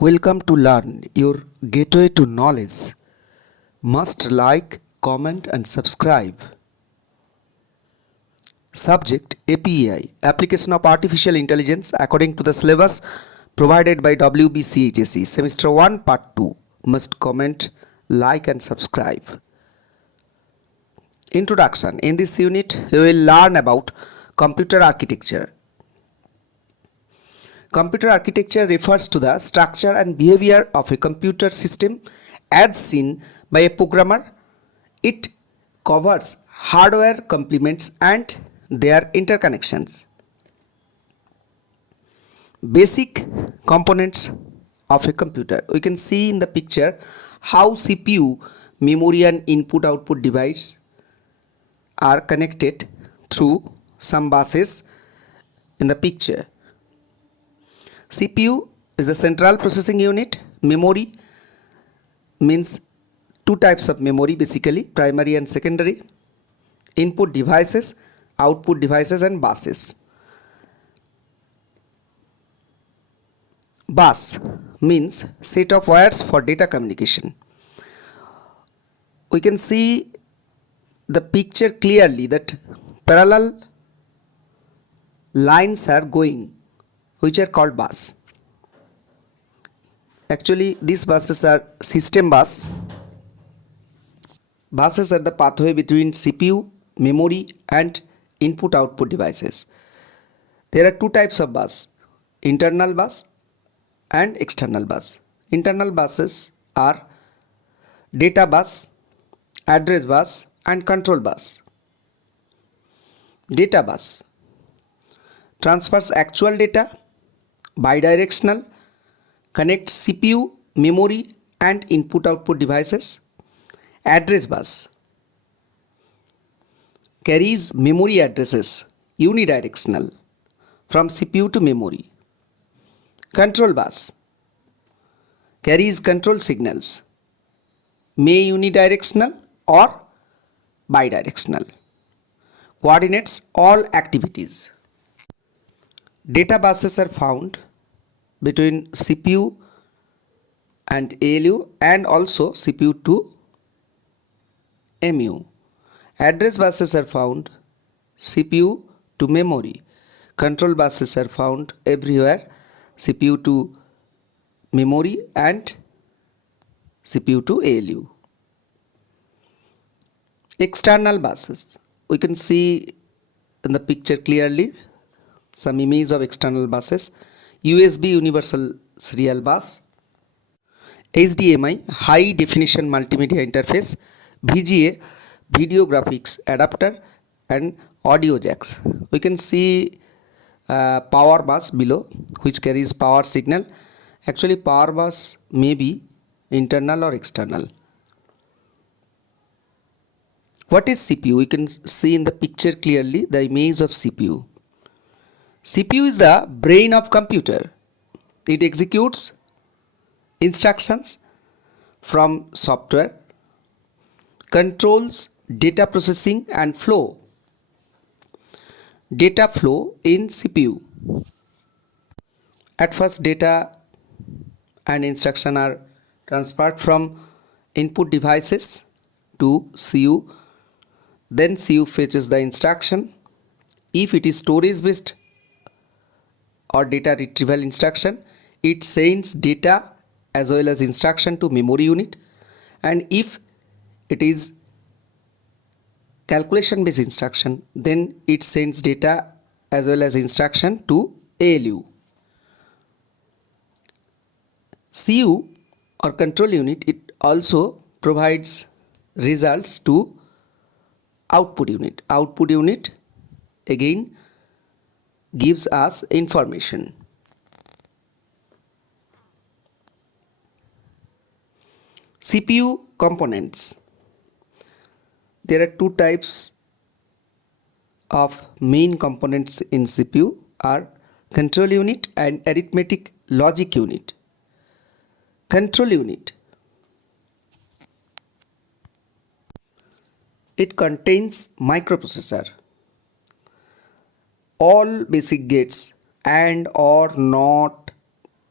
Welcome to Learn, your gateway to knowledge. Must like, comment and subscribe. Subject APAI, Application of Artificial Intelligence according to the syllabus provided by WBCHSE, Semester 1, Part 2. Must comment, like and subscribe. Introduction. In this unit, we will learn about computer architecture. Computer architecture refers to the structure and behavior of a computer system as seen by a programmer. It covers hardware complements and their interconnections. Basic components of a computer. We can see in the picture how CPU, memory and input-output device are connected through some buses in the picture. CPU is the central processing unit. Memory means two types of memory basically, primary and secondary. Input devices, output devices and buses. Bus means set of wires for data communication. We can see the picture clearly that parallel lines are going, which are called bus. Actually, these buses are system bus. Buses are the pathway between CPU, memory and input-output devices. There are two types of bus, internal bus and external bus. Internal buses are data bus, address bus and control bus. Data bus transfers actual data, bidirectional, connects CPU, memory and input-output devices. Address bus carries memory addresses, unidirectional, from CPU to memory. Control bus carries control signals, may unidirectional or bidirectional. Coordinates all activities. Data buses are found between CPU and ALU and also CPU to MU. Address buses are found CPU to memory. Control buses are found everywhere, CPU to memory and CPU to ALU. External buses. We can see in the picture clearly some image of external buses. USB Universal Serial Bus, HDMI High Definition Multimedia Interface, VGA Video Graphics Adapter and audio jacks. We can see power bus below which carries power signal. Actually power bus may be internal or external. What is CPU? We can see in the picture clearly the image of CPU. CPU is the brain of computer. It executes instructions from software, controls data processing and flow. Data flow in CPU. At first data and instruction are transferred from input devices to CU. Then CU fetches the instruction. If it is storage based or data retrieval instruction, it sends data as well as instruction to memory unit, and if it is calculation based instruction, then it sends data as well as instruction to ALU. CU or control unit, it also provides results to output unit. Output unit again gives us information. CPU components. There are two types of main components in CPU are control unit and arithmetic logic unit. Control unit, it contains microprocessor. All basic gates, AND, OR, NOT,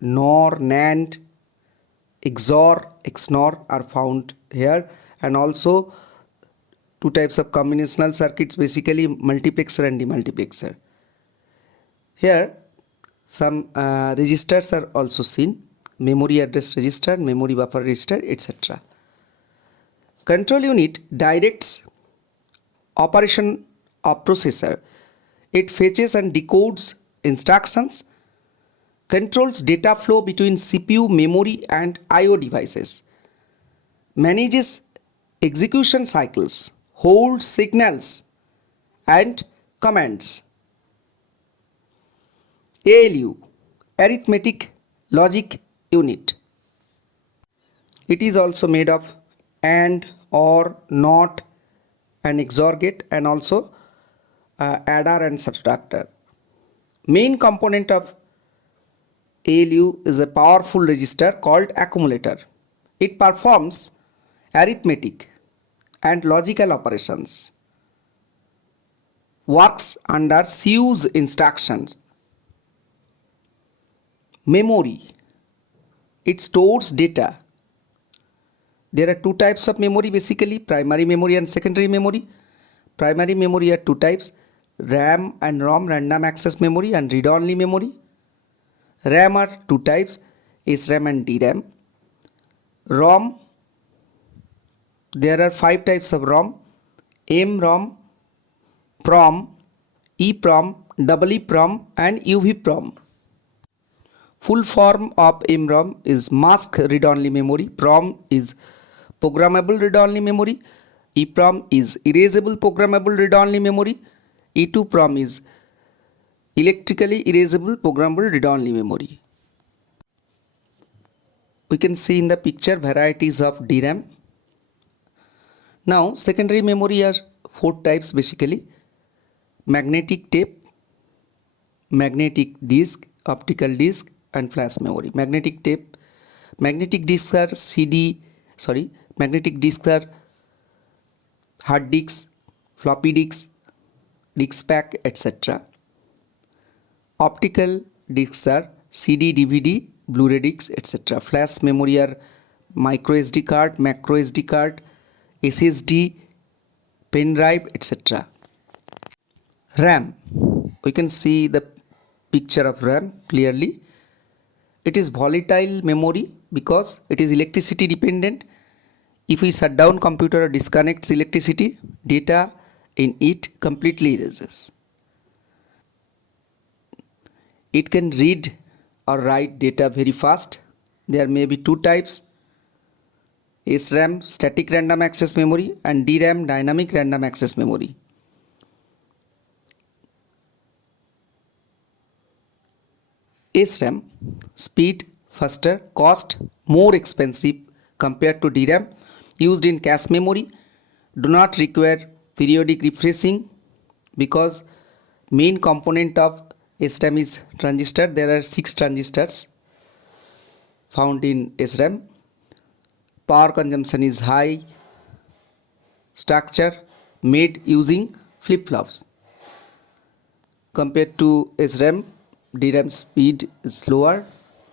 NOR, NAND XOR, XNOR are found here, and also two types of combinational circuits, basically multiplexer and demultiplexer. Here some registers are also seen, memory address register, memory buffer register, etc. Control unit directs operation of processor. It fetches and decodes instructions, controls data flow between CPU, memory and IO devices, manages execution cycles, holds signals and commands. ALU, arithmetic logic unit. It is also made of AND, OR, NOT and XOR gate, and also adder and subtractor. Main component of ALU is a powerful register called accumulator. It performs arithmetic and logical operations, works under CU's instructions. Memory, it stores data. There are two types of memory, basically primary memory and secondary memory. Primary memory are two types, RAM and ROM, random access memory, and read-only memory. RAM are two types, SRAM and DRAM. ROM, there are five types of ROM: MROM, PROM, EPROM, EEPROM and UVPROM. Full form of MROM is mask read-only memory, PROM is programmable read-only memory, EPROM is erasable programmable read-only memory, E2PROM is electrically erasable programmable read-only memory. We can see in the picture varieties of DRAM. Now secondary memory are four types, basically: magnetic tape, magnetic disk, optical disk and flash memory. Magnetic disks are magnetic disks are hard disks, floppy disks, disk pack, etc. Optical disks are CD, DVD, Blu-ray disks, etc. Flash memory are micro SD card, macro SD card, SSD, pen drive, etc. RAM, we can see the picture of RAM clearly. It is volatile memory because it is electricity dependent. If we shut down computer or disconnects electricity, data in it completely erases. It can read or write data very fast. There may be two types: SRAM, static random access memory, and DRAM, dynamic random access memory. SRAM, speed, faster, cost, more expensive compared to DRAM, used in cache memory, do not require periodic refreshing because main component of SRAM is transistor. There are 6 transistors found in SRAM. Power consumption is high. Structure made using flip-flops. Compared to SRAM, DRAM speed is lower,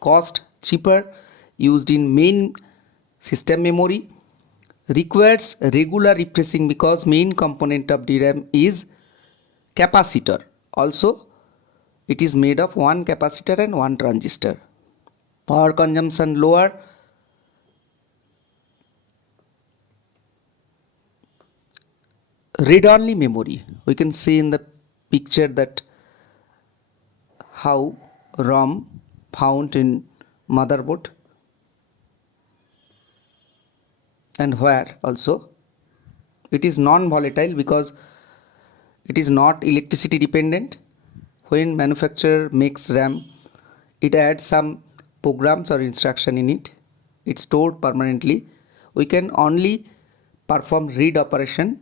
cost cheaper, used in main system memory, requires regular refreshing because main component of DRAM is capacitor. Also, it is made of one capacitor and one transistor. Power consumption lower. Read-only memory, we can see in the picture that how ROM found in motherboard and where also. It is non-volatile because it is not electricity dependent. When manufacturer makes RAM, it adds some programs or instruction in it. It's stored permanently. We can only perform read operation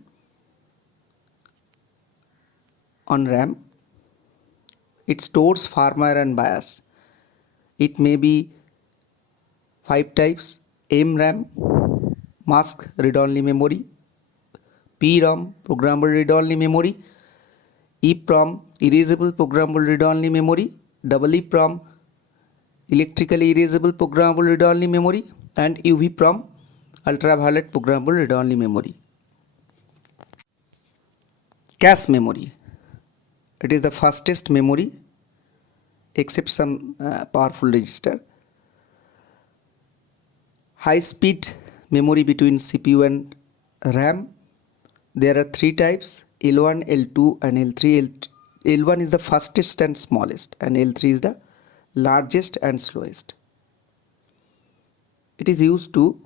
on RAM. It stores firmware and BIOS. It may be 5 types: MRAM, mask read-only memory, PROM, programmable read-only memory, EPROM, erasable programmable read-only memory, EEPROM, electrically erasable programmable read-only memory, and UV-PROM, ultraviolet programmable read-only memory. Cache memory. It is the fastest memory except some powerful register. High speed memory between CPU and RAM. There are three types: L1, L2 and L3. L1 is the fastest and smallest, and L3 is the largest and slowest. It is used to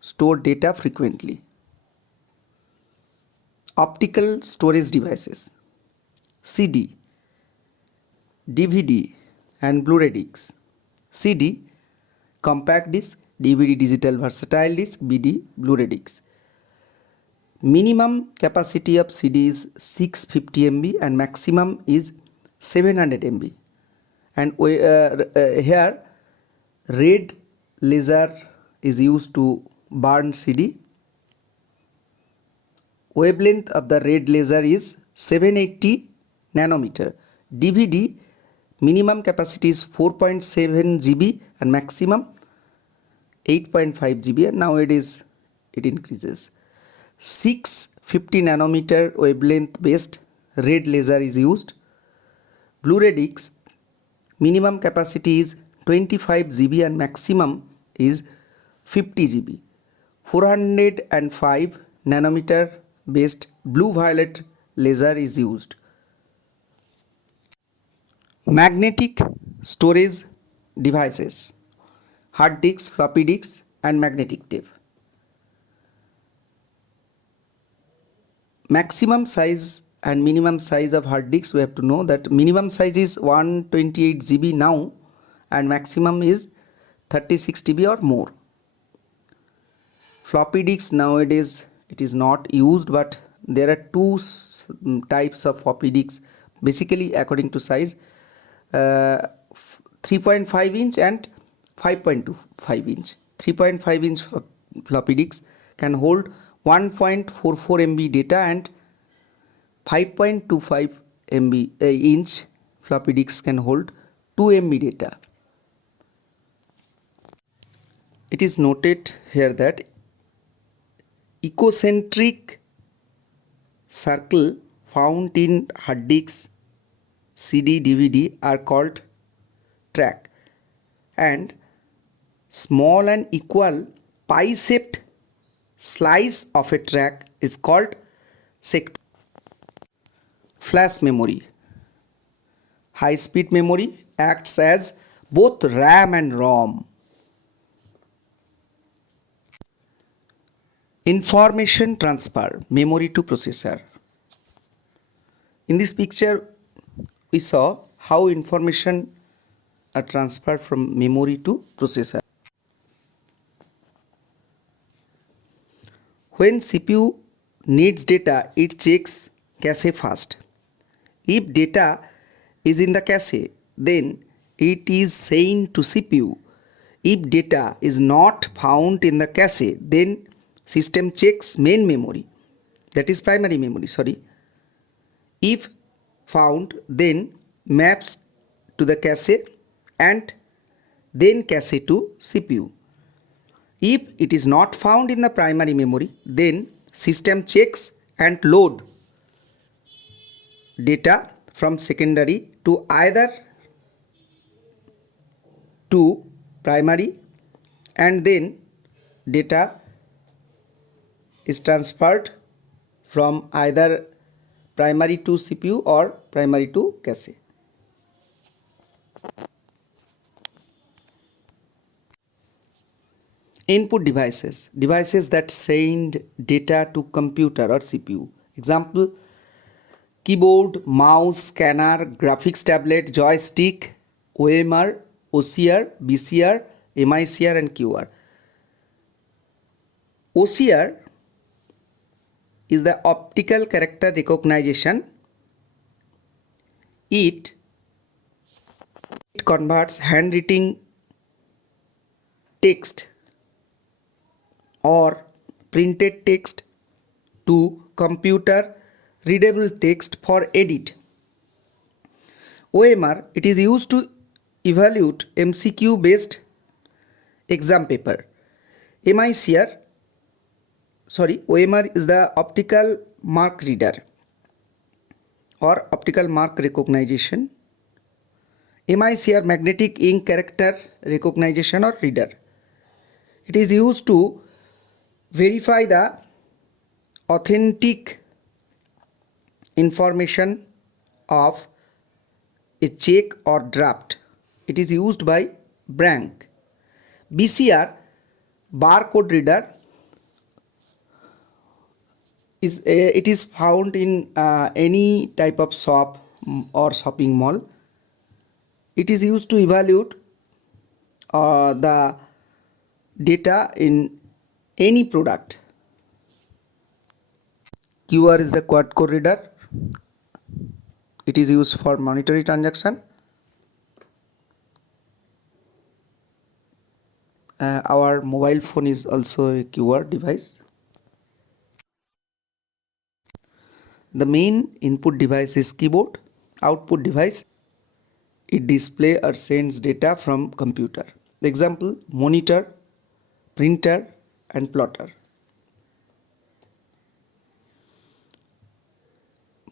store data frequently. Optical storage devices: CD, DVD and Blu-ray discs. CD, compact disc; DVD, digital versatile disc; BD, Blu-ray discs. Minimum capacity of CD is 650 MB and maximum is 700 MB. And here red laser is used to burn CD. Wavelength of the red laser is 780 nanometer. DVD minimum capacity is 4.7 GB and maximum 8.5 GB, and nowadays it increases. 650 nanometer wavelength based red laser is used. Blu-ray discs minimum capacity is 25 GB and maximum is 50 GB. 405 nanometer based blue violet laser is used. Magnetic storage devices: hard disks, floppy disks and magnetic tape. Maximum size and minimum size of hard disks, we have to know that minimum size is 128 GB now and maximum is 36 GB or more. Floppy disks nowadays it is not used, but there are two types of floppy disks basically according to size, 3.5 inch and 5.25 inch. 3.5 inch floppy disks can hold 1.44 MB data and 5.25 inch floppy disks can hold 2 MB data. It is noted here that eccentric circle found in hard disks, CD, DVD are called track, and small and equal pie-shaped slice of a track is called sector. Flash memory. High-speed memory acts as both RAM and ROM. Information transfer, memory to processor. In this picture, we saw how information are transferred from memory to processor. When CPU needs data, it checks cache first. If data is in the cache, then it is sent to CPU. If data is not found in the cache, then system checks main memory, that is primary memory, If found, then maps to the cache and then cache to CPU. If it is not found in the primary memory, then system checks and load data from secondary to either to primary, and then data is transferred from either primary to CPU or primary to cache. Input devices, devices that send data to computer or CPU. Example: keyboard, mouse, scanner, graphics tablet, joystick, OMR, OCR, BCR, MICR and QR. OCR is the optical character recognition. It converts handwritten text or printed text to computer readable text for edit. OMR, it is used to evaluate MCQ based exam paper. OMR is the optical mark reader or optical mark recognition. MICR, magnetic ink character recognition or reader. It is used to verify the authentic information of a check or draft. It is used by bank. BCR, barcode reader, it is found in any type of shop or shopping mall. It is used to evaluate the data in any product. QR is the quad code reader. It is used for monetary transaction. Our mobile phone is also a QR device. The main input device is keyboard. Output device, it displays or sends data from computer. Example, monitor, printer and plotter.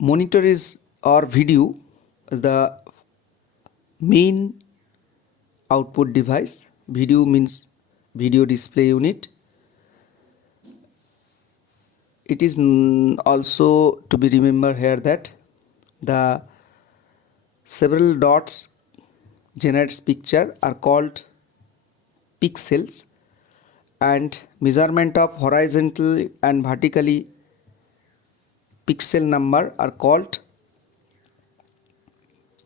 Monitor is or video is the main output device. Video means video display unit. It is also to be remembered here that the several dots generates picture are called pixels, and measurement of horizontal and vertically pixel number are called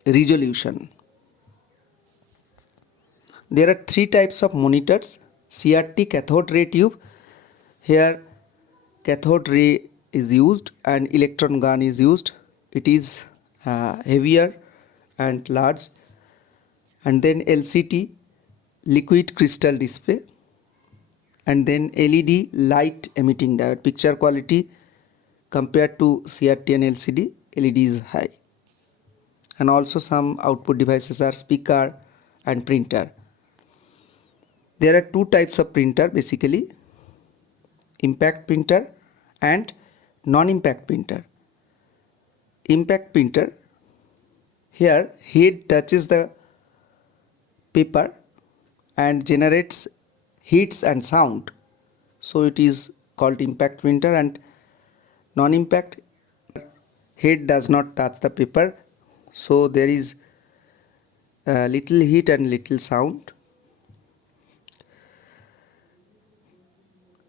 resolution. There are three types of monitors. CRT, cathode ray tube. Here cathode ray is used and electron gun is used. It is heavier and large. And then LCD, liquid crystal display. And then LED, light emitting diode. Picture quality compared to CRT and LCD, LED is high. And also some output devices are speaker and printer. There are two types of printer basically, impact printer and non-impact printer. Impact printer, here head touches the paper and generates hits and sound, so it is called impact printer. And non-impact, head does not touch the paper, so there is little heat and little sound.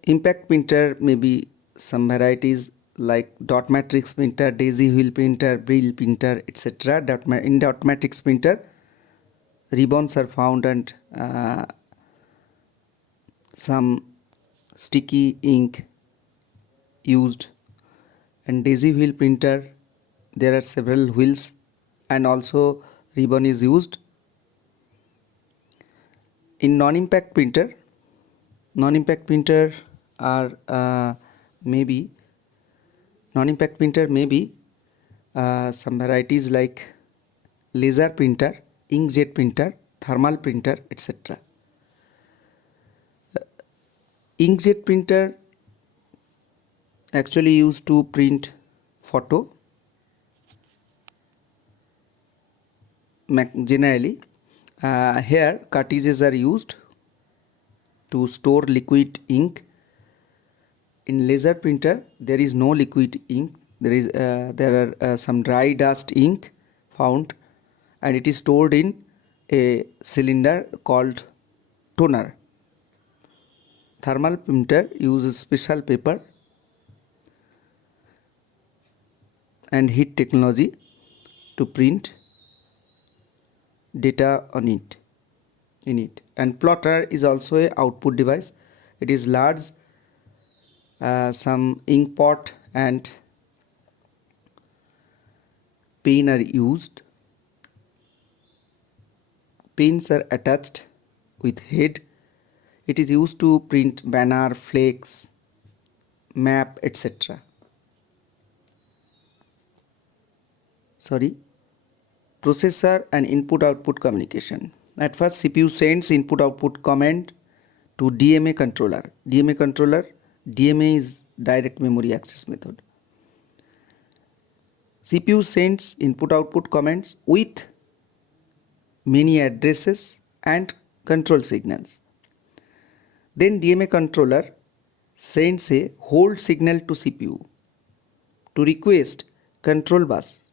Impact printer may be some varieties like dot matrix printer, daisy wheel printer, brill printer, etc. In dot matrix printer, ribbons are found and some sticky ink used. And daisy wheel printer, there are several wheels and also ribbon is used. In non-impact printer are maybe some varieties like laser printer, inkjet printer, thermal printer, etc. Inkjet printer actually used to print photo generally. Here cartridges are used to store liquid ink. In laser printer there is no liquid ink, there are some dry dust ink found, and it is stored in a cylinder called toner. Thermal printer uses special paper and heat technology to print data on it. And plotter is also a output device. It is large, some ink pot and pen are used. Pens are attached with head. It is used to print banner, flex, map, etc. Processor and input output communication. At first CPU sends input output command to DMA controller. DMA is direct memory access method. CPU sends input-output comments with many addresses and control signals. Then DMA controller sends a hold signal to CPU to request control bus.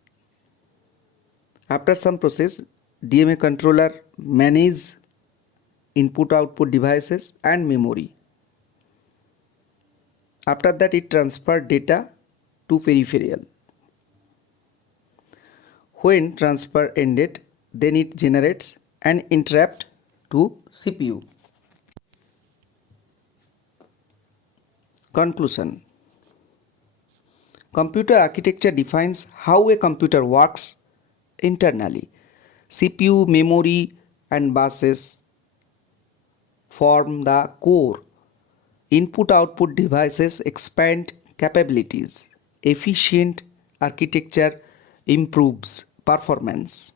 After some process, DMA controller manages input-output devices and memory. After that, it transfers data to peripheral. When transfer ended, then it generates an interrupt to CPU. Conclusion. Computer architecture defines how a computer works internally. CPU, memory, and buses form the core. Input-output devices expand capabilities. Efficient architecture improves performance.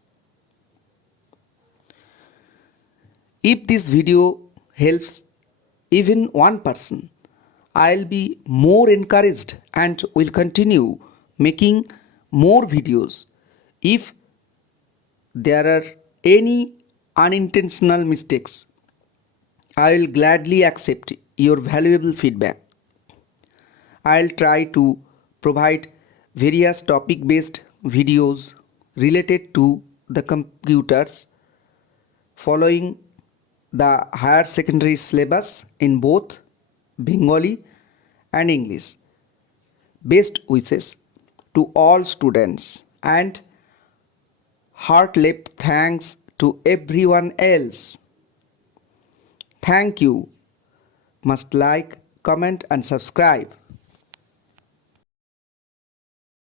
If this video helps even one person, I'll be more encouraged and will continue making more videos. If there are any unintentional mistakes, I will gladly accept your valuable feedback. I'll try to provide various topic-based videos related to the computers following the higher secondary syllabus in both Bengali and English. Best wishes to all students and heartfelt thanks to everyone else. Thank you. Must like, comment and subscribe.